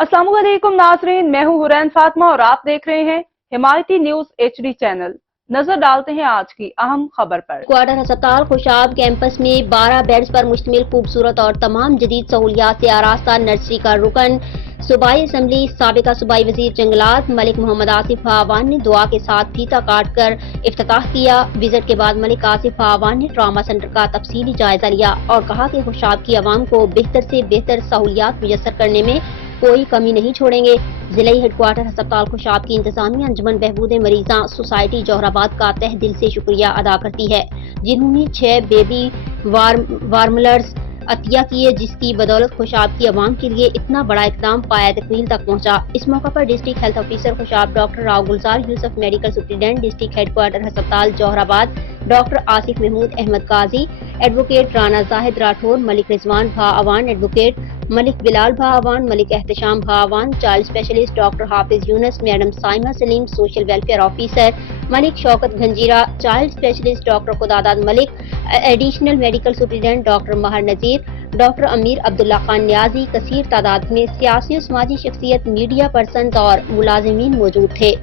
अस्सलाम वालेकुम नाज़रीन, मैं हूं हुरैन फातिमा और आप देख रहे हैं हिमायती न्यूज HD चैनल। नजर डालते हैं आज की अहम खबर पर। क्वार्टर अस्पताल खुशाब कैंपस में 12 बेड्स पर मुश्तमिल खूबसूरत और तमाम जदीद सहूलियात से आरास्ता नर्सरी का रुकन सूबाई असम्बली साबिका सूबाई वजीर जंगलात मलिक मोहम्मद आसिफ आवान ने दुआ के साथ फीता काट कर इफ्तिताह किया। विजिट के बाद मलिक आसिफ आवान ने ट्रामा सेंटर का तफसीली जायजा लिया और कहा कि खुशाब की आवाम को बेहतर से बेहतर सहूलियात मुयस्सर करने में कोई कमी नहीं छोड़ेंगे। जिले हेडक्वार्टर अस्पताल खुशाब की इंतजामिया अंजुमन बहबूद मरीजा सोसाइटी जोहराबाद का तह दिल से शुक्रिया अदा करती है, जिन्होंने 6 बेबी वार्मलर्स अतिया किए, जिसकी बदौलत खुशाब की आवाम के लिए इतना बड़ा इकदाम पाया तकमील तक पहुंचा। इस मौका पर district health officer Khushab doctor Rao Gulzar Yousuf, medical superintendent district headquarter अस्पताल जोहराबाद डॉक्टर आसिफ महमूद अहमद काजी, एडवोकेट राना जाहिद राठौर, मलिक रिजवान भा अवान, एडवोकेट मलिक बिलाल भा अवान, मलिक एहतशाम भा Awan, child specialist doctor Hafiz Younus, madam Saima Saleem, social welfare officer Malik Shaukat Ganjeera, child specialist doctor Khudadad Malik, additional medical superintendent doctor Mehar Nazir, doctor Amir Abdullah Khan Niazi, कसीर तादाद में सियासी और समाजी शख्सियत, मीडिया पर्सन और मुलाजिमीन मौजूद थे।